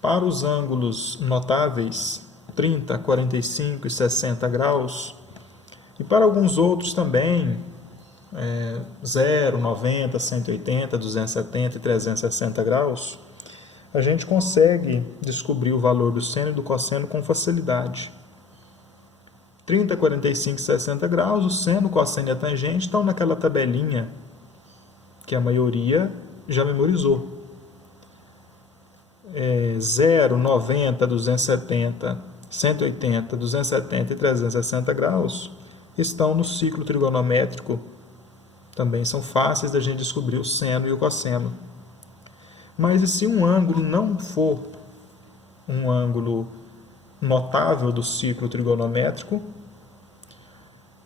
Para os ângulos notáveis, 30, 45 e 60 graus, e para alguns outros também, 0, 90, 180, 270 e 360 graus, a gente consegue descobrir o valor do seno e do cosseno com facilidade. 30, 45 e 60 graus, o seno, o cosseno e a tangente estão naquela tabelinha que a maioria já memorizou. 0, 90, 270, 180, 270 e 360 graus estão no ciclo trigonométrico. Também são fáceis da gente descobrir o seno e o cosseno. Mas e se um ângulo não for um ângulo notável do ciclo trigonométrico?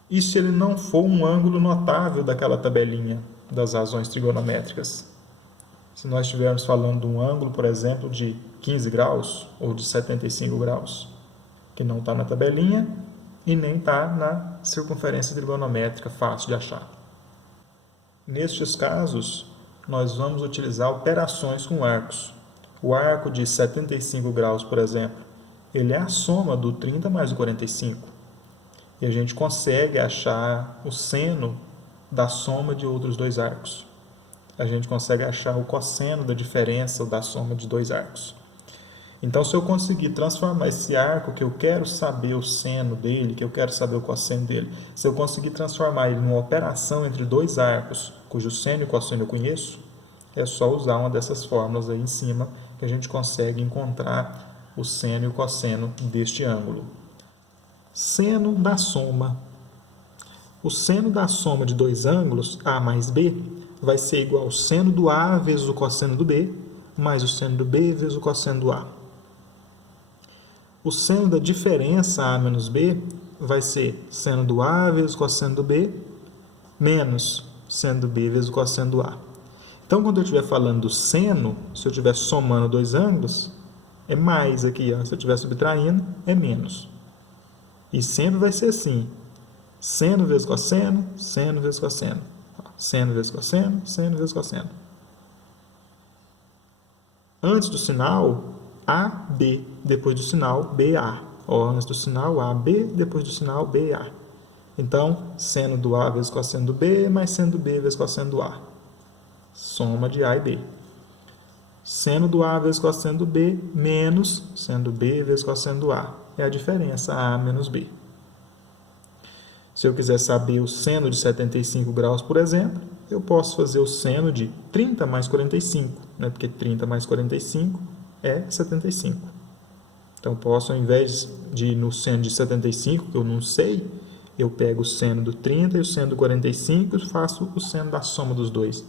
E se ele não for um ângulo notável daquela tabelinha das razões trigonométricas? Se nós estivermos falando de um ângulo, por exemplo, de 15 graus ou de 75 graus, que não está na tabelinha e nem está na circunferência trigonométrica fácil de achar. Nestes casos, nós vamos utilizar operações com arcos. O arco de 75 graus, por exemplo, ele é a soma do 30 mais o 45. E a gente consegue achar o seno da soma de outros dois arcos. A gente consegue achar o cosseno da diferença da soma de dois arcos. Então, se eu conseguir transformar esse arco, que eu quero saber o seno dele, que eu quero saber o cosseno dele, se eu conseguir transformar ele numa operação entre dois arcos, cujo seno e cosseno eu conheço, é só usar uma dessas fórmulas aí em cima, que a gente consegue encontrar o seno e o cosseno deste ângulo. Seno da soma. O seno da soma de dois ângulos, A mais B, vai ser igual ao seno do A vezes o cosseno do B, mais o seno do B vezes o cosseno do A. O seno da diferença A menos B vai ser seno do A vezes o cosseno do B, menos seno do B vezes o cosseno do A. Então, quando eu estiver falando do seno, se eu estiver somando dois ângulos, é mais aqui. Ó. Se eu estiver subtraindo, é menos. E sempre vai ser assim. Seno vezes cosseno, seno vezes cosseno. Seno vezes cosseno, seno vezes cosseno. Antes do sinal, AB, depois do sinal, BA. Antes do sinal, AB, depois do sinal, BA. Então, seno do A vezes cosseno do B, mais seno do B vezes cosseno do A. Soma de A e B. Seno do A vezes cosseno do B, menos seno do B vezes cosseno do A. É a diferença, A menos B. Se eu quiser saber o seno de 75 graus, por exemplo, eu posso fazer o seno de 30 mais 45, né? Porque 30 mais 45 é 75. Então, eu posso, ao invés de ir no seno de 75, que eu não sei, eu pego o seno do 30 e o seno do 45 e faço o seno da soma dos dois.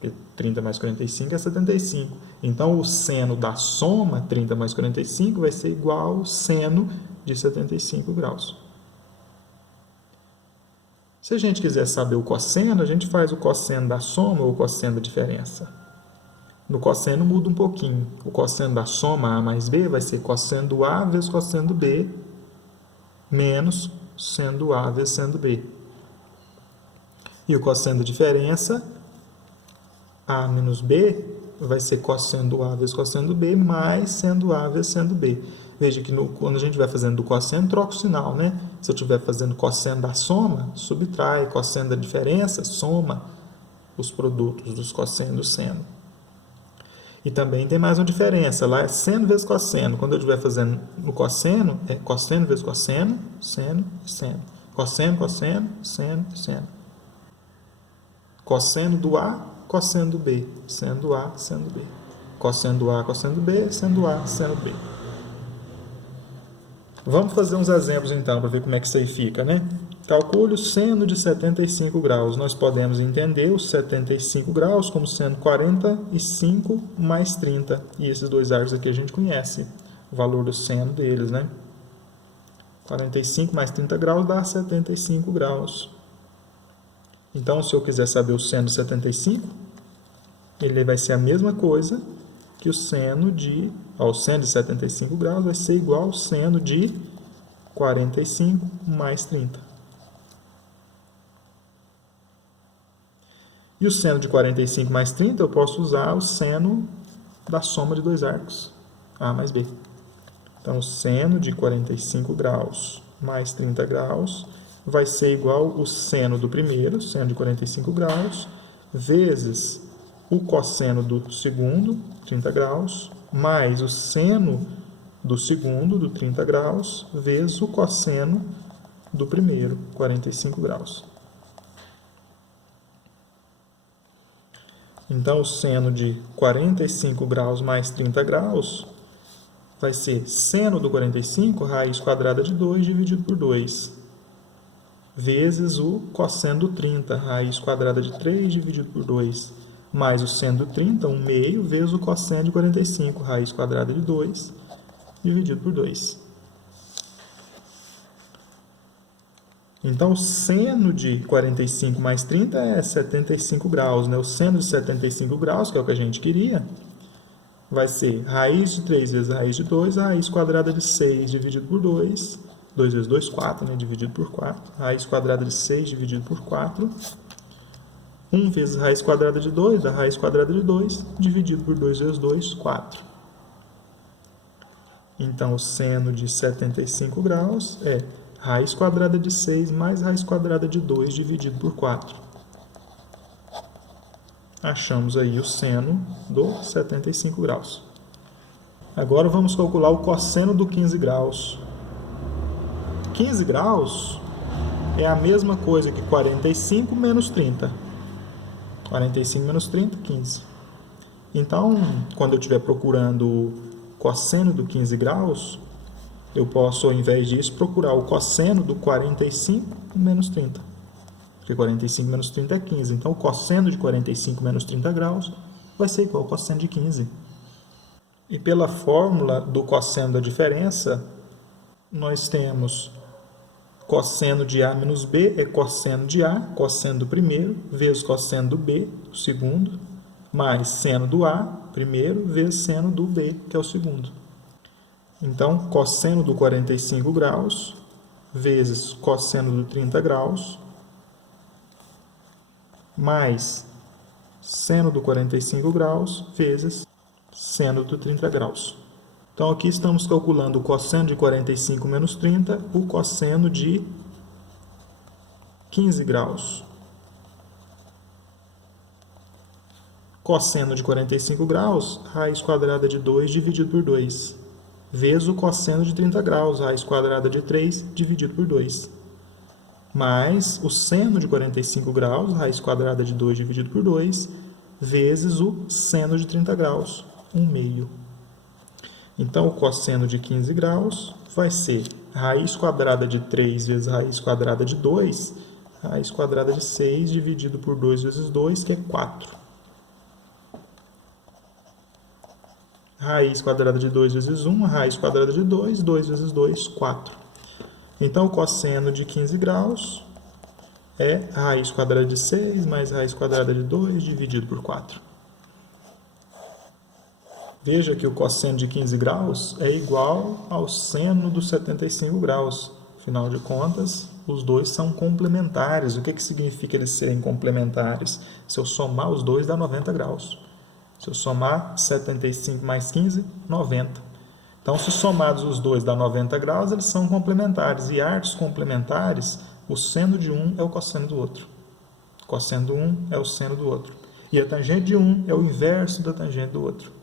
Porque 30 mais 45 é 75. Então, o seno da soma, 30 mais 45, vai ser igual ao seno de 75 graus. Se a gente quiser saber o cosseno, a gente faz o cosseno da soma ou o cosseno da diferença. No cosseno muda um pouquinho. O cosseno da soma A mais B vai ser cosseno do A vezes cosseno do B, menos seno do A vezes seno do B. E o cosseno da diferença, A menos B, vai ser cosseno do A vezes cosseno do B, mais seno do A vezes seno do B. Veja que quando a gente vai fazendo do cosseno, troca o sinal, né? Se eu estiver fazendo cosseno da soma, subtrai, cosseno da diferença, soma os produtos dos cossenos do seno. E também tem mais uma diferença, lá é seno vezes cosseno. Quando eu estiver fazendo no cosseno, é cosseno vezes cosseno, seno e seno. Cosseno, cosseno, seno e seno. Cosseno do A, cosseno do B. Seno do A, seno do B. Cosseno do A, cosseno do B, seno do A, seno do B. Vamos fazer uns exemplos então, para ver como é que isso aí fica, né? Calcule o seno de 75 graus. Nós podemos entender os 75 graus como sendo 45 mais 30. E esses dois arcos aqui a gente conhece o valor do seno deles, né? 45 mais 30 graus dá 75 graus. Então, se eu quiser saber o seno de 75, ele vai ser a mesma coisa que o seno de... o seno de 75 graus vai ser igual ao seno de 45 mais 30. E o seno de 45 mais 30, eu posso usar o seno da soma de dois arcos. A mais B. Então, seno de 45 graus mais 30 graus vai ser igual o seno do primeiro, seno de 45 graus, vezes o cosseno do segundo, 30 graus, mais o seno do segundo, do 30 graus, vezes o cosseno do primeiro, 45 graus. Então, o seno de 45 graus mais 30 graus vai ser seno do 45, raiz quadrada de 2, dividido por 2, vezes o cosseno do 30, raiz quadrada de 3, dividido por 2, mais o seno do 30, 1 meio, vezes o cosseno de 45, raiz quadrada de 2, dividido por 2. Então, o seno de 45 mais 30 é 75 graus, né? O seno de 75 graus, que é o que a gente queria, vai ser raiz de 3 vezes raiz de 2, raiz quadrada de 6 dividido por 2, 2 vezes 2, 4, né? Dividido por 4, raiz quadrada de 6 dividido por 4, 1 vezes raiz quadrada de 2, da raiz quadrada de 2, dividido por 2 vezes 2, 4. Então, o seno de 75 graus é raiz quadrada de 6 mais raiz quadrada de 2 dividido por 4. Achamos aí o seno do 75 graus. Agora vamos calcular o cosseno do 15 graus. 15 graus é a mesma coisa que 45 menos 30. 45 menos 30, 15. Então, quando eu estiver procurando o cosseno do 15 graus, eu posso, ao invés disso, procurar o cosseno do 45 menos 30. Porque 45 menos 30 é 15. Então, o cosseno de 45 menos 30 graus vai ser igual ao cosseno de 15. E pela fórmula do cosseno da diferença, nós temos cosseno de A menos B é cosseno de A, cosseno do primeiro, vezes cosseno do B, o segundo, mais seno do A, primeiro, vezes seno do B, que é o segundo. Então, cosseno do 45 graus vezes cosseno do 30 graus mais seno do 45 graus vezes seno do 30 graus. Então, aqui estamos calculando o cosseno de 45 menos 30, o cosseno de 15 graus. Cosseno de 45 graus, raiz quadrada de 2 dividido por 2. Vezes o cosseno de 30 graus, raiz quadrada de 3, dividido por 2. Mais o seno de 45 graus, raiz quadrada de 2, dividido por 2, vezes o seno de 30 graus, 1 meio. Então, o cosseno de 15 graus vai ser raiz quadrada de 3 vezes raiz quadrada de 2, raiz quadrada de 6, dividido por 2 vezes 2, que é 4. Raiz quadrada de 2 vezes 1, raiz quadrada de 2, 2 vezes 2, 4. Então, o cosseno de 15 graus é raiz quadrada de 6 mais raiz quadrada de 2 dividido por 4. Veja que o cosseno de 15 graus é igual ao seno dos 75 graus. Afinal de contas, os dois são complementares. O que significa eles serem complementares? Se eu somar os dois, dá 90 graus. Se eu somar 75 mais 15, 90. Então, se somados os dois dá 90 graus, eles são complementares. E artes complementares, o seno de um é o cosseno do outro. O cosseno do um é o seno do outro. E a tangente de um é o inverso da tangente do outro.